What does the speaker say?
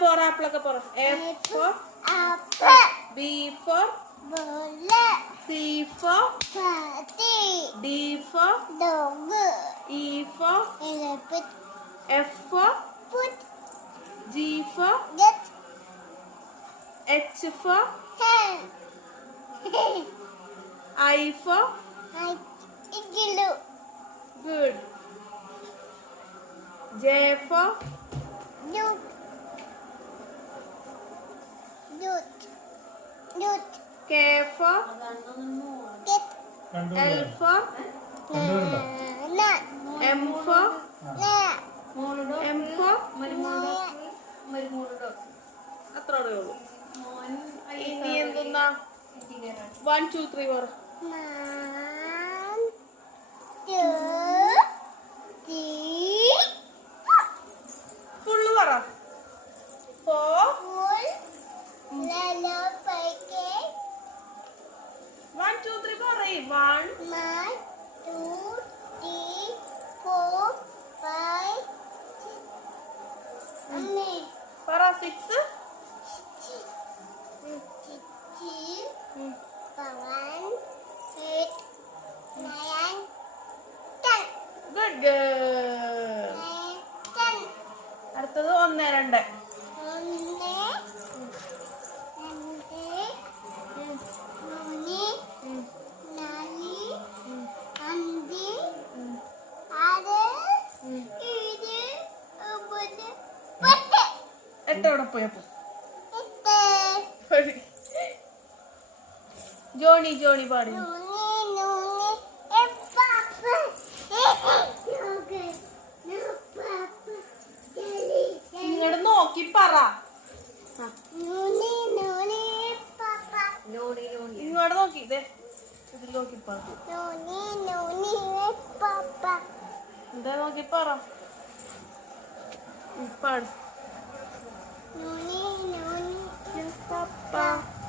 for apple ഒക്കെ പറ. A for apple. B for ball. C for party. D for dog. E for elephant. F for foot. G for get. H for hand. I for igloo. good. J for Newt. K for Get. L for M for M for അത്രേ ഉള്ളൂ. ഇനി എന്തെന്നാ 1 2 3 പറ. 1 2 3 full പറ. 4 Lala pancake. 1 2 3 പറയ്. 1 1 2 3 4 5 6 പറ. 6 good girl. അടുത്തത് 1 2 8 എവിടെ പോയപ്പോ ജോണി ജോണി പാടി. ഇങ്ങോട്ട് നോക്കി പറ. ഇങ്ങോട്ട് നോക്കി ഇതേ ഇതിൽ നോക്കി പറ. എന്താ നോക്കി പറ. പാട്. Yes, Papa.